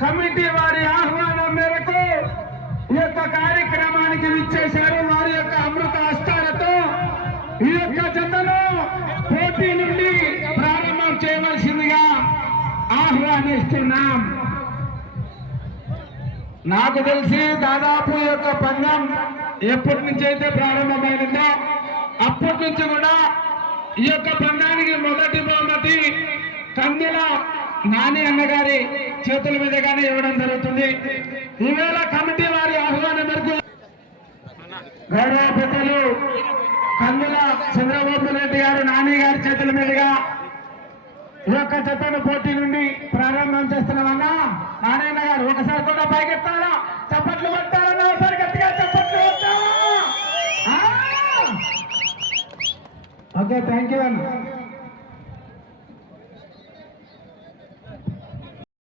Committee వారి ఆహ్వానం మేరకు ఈ యొక్క కార్యక్రమానికి విచ్చేశారు వారి యొక్క అమృత హస్తాలతో. ఈ యొక్క జతను పోటీ నుండి ప్రారంభం చేయవలసిందిగా ఆహ్వానిస్తున్నాం. నాకు తెలిసి దాదాపు ఈ యొక్క పందెం ఎప్పటి నుంచి అయితే ప్రారంభమైందో అప్పటి నుంచి కూడా ఈ యొక్క పందానికి నాని అన్నగారి చేతుల మీదుగానే ఇవ్వడం జరుగుతుంది. ఈవేళ కమిటీ వారి ఆహ్వానం మేరకు గౌరవ పెద్దలు కందుల చంద్రబాబు రెడ్డి గారు నాని గారి చేతుల మీదుగా ఈ యొక్క చెత్తను పోటీ నుండి ప్రారంభం చేస్తున్నామన్నా. నారాయణ గారు ఒకసారి కూడా పైకెత్తారా చప్పట్లు కొట్టాలన్నా ఒకసారి గట్టిగా చప్పట్లు కొట్టాలా? ఓకే థ్యాంక్ యూ అన్న.